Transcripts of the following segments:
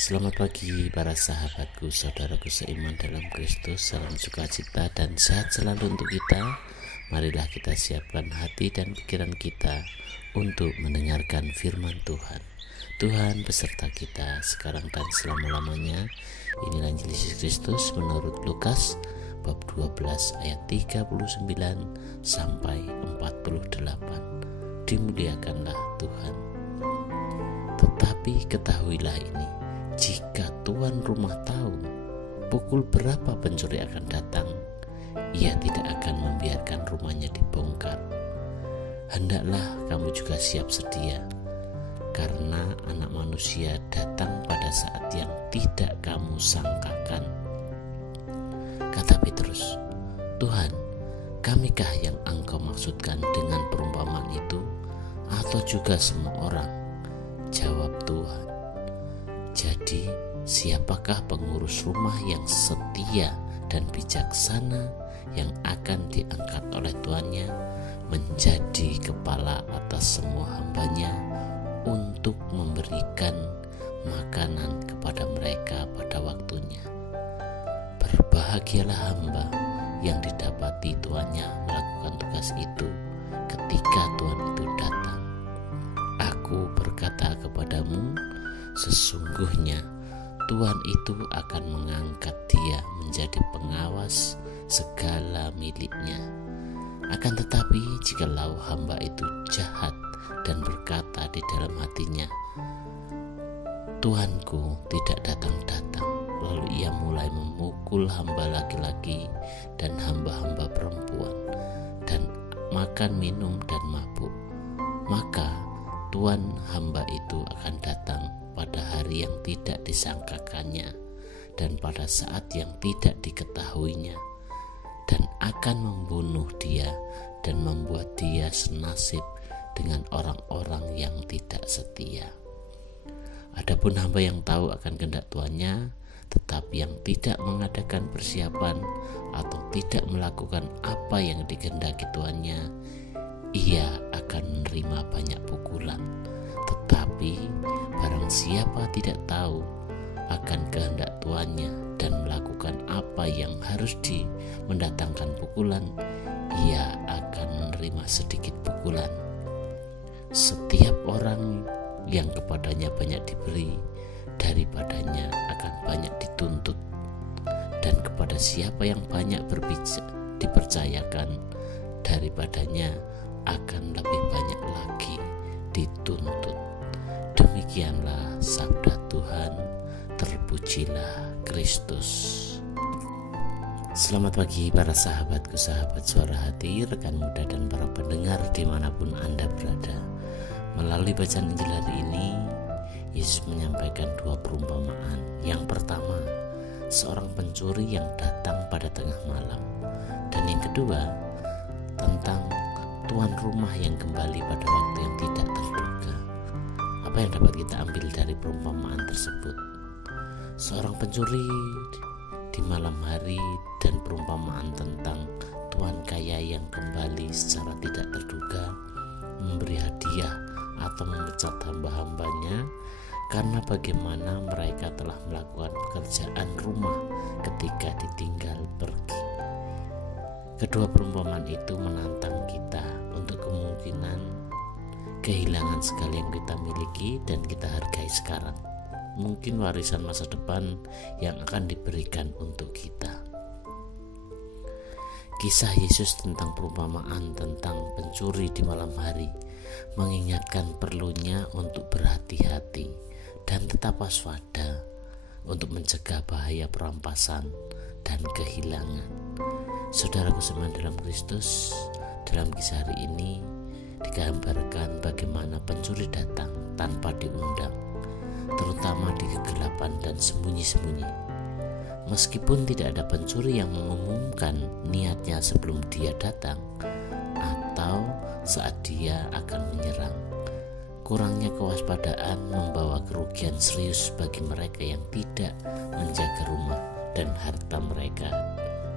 Selamat pagi para sahabatku, saudaraku seiman dalam Kristus. Salam sukacita dan sehat selalu untuk kita. Marilah kita siapkan hati dan pikiran kita untuk mendengarkan firman Tuhan. Tuhan beserta kita sekarang dan selama-lamanya. Inilah Injil Yesus Kristus menurut Lukas bab 12 ayat 39 sampai 48. Dimuliakanlah Tuhan. Tetapi ketahuilah ini, jika tuan rumah tahu pukul berapa pencuri akan datang, ia tidak akan membiarkan rumahnya dibongkar. Hendaklah kamu juga siap sedia, karena Anak Manusia datang pada saat yang tidak kamu sangkakan. Kata Petrus, Tuhan, kamikah yang Engkau maksudkan dengan perumpamaan itu, atau juga semua orang? Jawab Tuhan, jadi siapakah pengurus rumah yang setia dan bijaksana yang akan diangkat oleh tuannya menjadi kepala atas semua hambanya untuk memberikan makanan kepada mereka pada waktunya? Berbahagialah hamba yang didapati tuannya melakukan tugas itu ketika Tuhan itu datang. Aku berkata kepadamu, sesungguhnya Tuhan itu akan mengangkat dia menjadi pengawas segala miliknya. Akan tetapi jikalau hamba itu jahat dan berkata di dalam hatinya, Tuanku tidak datang-datang, lalu ia mulai memukul hamba laki-laki dan hamba-hamba perempuan, dan makan, minum, dan mabuk, maka Tuan hamba itu akan datang pada hari yang tidak disangkakannya dan pada saat yang tidak diketahuinya, dan akan membunuh dia dan membuat dia senasib dengan orang-orang yang tidak setia. Adapun hamba yang tahu akan kehendak tuannya, tetapi yang tidak mengadakan persiapan atau tidak melakukan apa yang dikehendaki tuannya, ia akan menerima banyak pukulan. Tetapi barang siapa tidak tahu akan kehendak tuannya dan melakukan apa yang harus mendatangkan pukulan, ia akan menerima sedikit pukulan. Setiap orang yang kepadanya banyak diberi, daripadanya akan banyak dituntut, dan kepada siapa yang banyak dipercayakan, daripadanya akan lebih banyak lagi dituntut. Demikianlah sabda Tuhan. Terpujilah Kristus. Selamat pagi para sahabatku, sahabat suara hati, rekan muda dan para pendengar dimanapun Anda berada. Melalui bacaan Injil hari ini, Yesus menyampaikan dua perumpamaan. Yang pertama, seorang pencuri yang datang pada tengah malam, dan yang kedua tentang tuan rumah yang kembali pada waktu yang tidak terduga. Apa yang dapat kita ambil dari perumpamaan tersebut? Seorang pencuri di malam hari dan perumpamaan tentang tuan kaya yang kembali secara tidak terduga memberi hadiah atau memecat hamba-hambanya karena bagaimana mereka telah melakukan pekerjaan rumah ketika ditinggal pergi. Kedua perumpamaan itu menantang kita untuk kemungkinan kehilangan segala yang kita miliki dan kita hargai sekarang. Mungkin warisan masa depan yang akan diberikan untuk kita. Kisah Yesus tentang perumpamaan tentang pencuri di malam hari mengingatkan perlunya untuk berhati-hati dan tetap waspada untuk mencegah bahaya perampasan dan kehilangan. Saudaraku seiman dalam Kristus, dalam kisah hari ini digambarkan bagaimana pencuri datang tanpa diundang, terutama di kegelapan dan sembunyi-sembunyi. Meskipun tidak ada pencuri yang mengumumkan niatnya sebelum dia datang atau saat dia akan menyerang, kurangnya kewaspadaan membawa kerugian serius bagi mereka yang tidak menjaga rumah dan harta mereka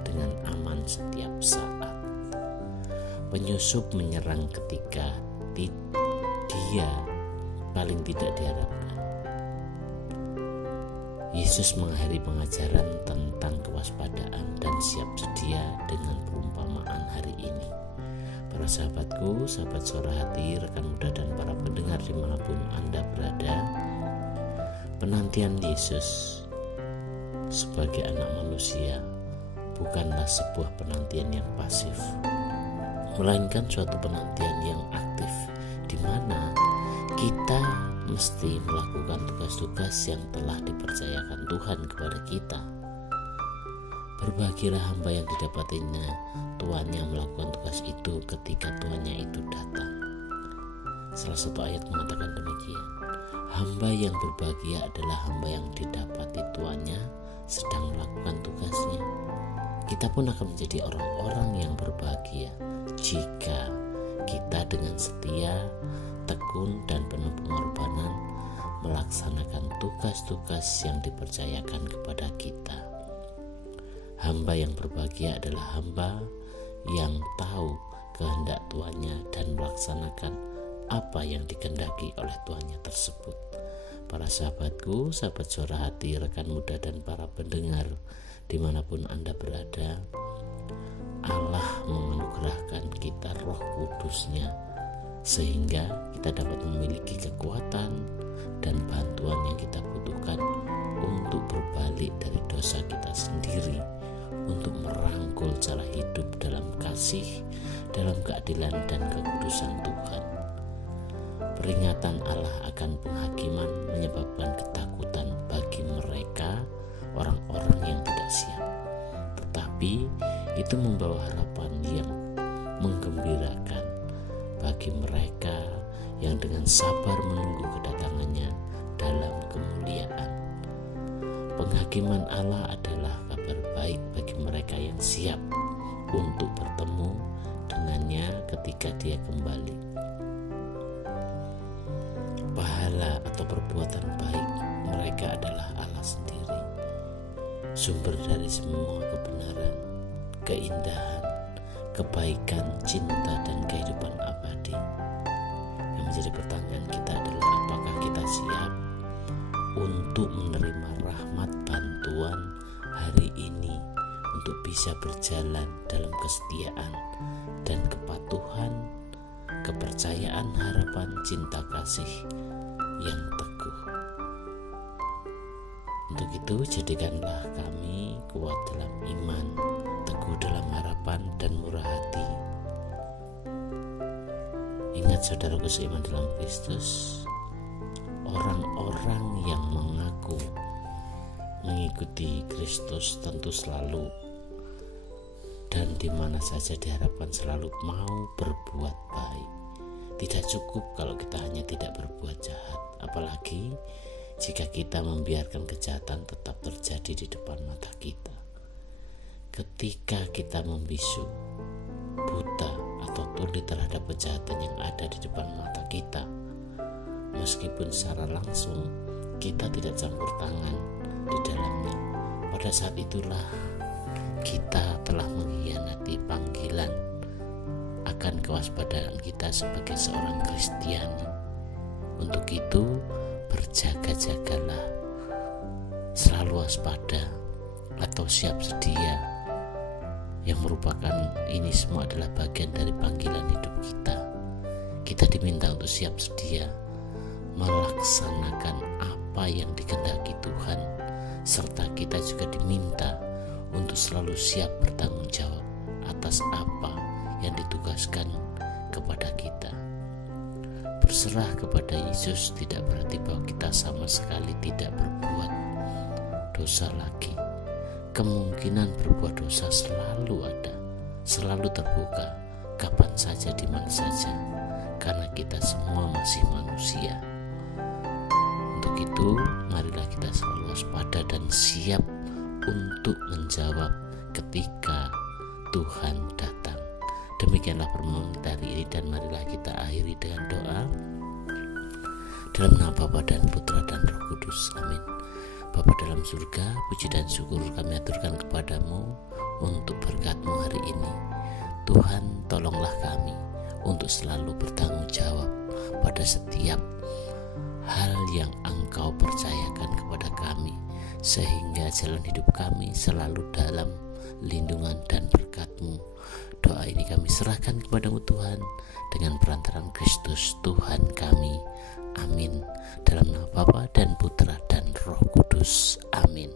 dengan aman setiap saat. Penyusup menyerang ketika dia paling tidak diharapkan. Yesus mengakhiri pengajaran tentang kewaspadaan dan siap sedia dengan perumpamaan hari ini. Para sahabatku, sahabat Suara Hati, rekan muda dan para pendengar dimanapun Anda berada, penantian Yesus sebagai anak manusia bukanlah sebuah penantian yang pasif, melainkan suatu penantian yang aktif, di mana kita mesti melakukan tugas-tugas yang telah dipercayakan Tuhan kepada kita. Berbahagialah hamba yang didapatinya tuannya melakukan tugas itu ketika tuannya itu datang. Salah satu ayat mengatakan demikian. Hamba yang berbahagia adalah hamba yang didapati tuannya sedang melakukan tugasnya. Kita pun akan menjadi orang-orang yang berbahagia jika kita dengan setia, tekun, dan penuh pengorbanan melaksanakan tugas-tugas yang dipercayakan kepada kita. Hamba yang berbahagia adalah hamba yang tahu kehendak tuannya dan melaksanakan apa yang dikehendaki oleh tuannya tersebut. Para sahabatku, sahabat Suara Hati, rekan muda dan para pendengar dimanapun Anda berada, Allah menganugerahkan kita Roh Kudus-Nya sehingga kita dapat memiliki kekuatan dan bantuan yang kita butuhkan untuk berbalik dari dosa kita sendiri, untuk merangkul cara hidup dalam kasih, dalam keadilan dan kekudusan Tuhan. Peringatan Allah akan penghakiman menyebabkan ketakutan bagi mereka, orang-orang yang tidak siap. Tetapi itu membawa harapan yang menggembirakan bagi mereka yang dengan sabar menunggu kedatangannya dalam kemuliaan. Penghakiman Allah adalah kabar baik bagi mereka yang siap untuk bertemu dengannya ketika Dia kembali. Pahala atau perbuatan baik mereka adalah Allah sendiri, sumber dari semua kebenaran, keindahan, kebaikan, cinta, dan kehidupan abadi. Yang menjadi pertanyaan kita adalah apakah kita siap untuk menerima rahmat bantuan hari ini untuk bisa berjalan dalam kesetiaan dan kepatuhan, kepercayaan, harapan, cinta kasih yang teguh. Untuk itu jadikanlah kami kuat dalam iman, teguh dalam harapan, dan murah hati. Ingat saudaraku seiman dalam Kristus, orang-orang yang mengaku mengikuti Kristus tentu selalu dan di mana saja diharapkan selalu mau berbuat baik. Tidak cukup kalau kita hanya tidak berbuat jahat, apalagi jika kita membiarkan kejahatan tetap terjadi di depan mata kita. Ketika kita membisu, buta, atau tuli terhadap kejahatan yang ada di depan mata kita, meskipun secara langsung kita tidak campur tangan di dalamnya, pada saat itulah kita telah mengkhianati panggilan akan kewaspadaan kita sebagai seorang Kristiani. Untuk itu berjaga-jagalah, selalu waspada atau siap sedia, yang merupakan ini semua adalah bagian dari panggilan hidup kita. Kita diminta untuk siap sedia melaksanakan apa yang dikehendaki Tuhan, serta kita juga diminta untuk selalu siap bertanggung jawab atas apa yang ditugaskan kepada kita. Berserah kepada Yesus tidak berarti bahwa kita sama sekali tidak berbuat dosa lagi. Kemungkinan berbuat dosa selalu ada, selalu terbuka, kapan saja, di mana saja, karena kita semua masih manusia. Untuk itu, marilah kita selalu waspada dan siap untuk menjawab ketika Tuhan datang. Demikianlah permohonan kita hari ini, dan marilah kita akhiri dengan doa. Dalam nama Bapa dan Putra dan Roh Kudus, amin. Bapa dalam surga, puji dan syukur kami aturkan kepadamu untuk berkat-Mu hari ini. Tuhan, tolonglah kami untuk selalu bertanggung jawab pada setiap hal yang Engkau percayakan kepada kami, sehingga jalan hidup kami selalu dalam lindungan dan berkat-Mu. Doa ini kami serahkan kepada-Mu Tuhan, dengan perantaraan Kristus Tuhan kami. Amin. Dalam nama Bapa dan Putra dan Roh Kudus. Amin.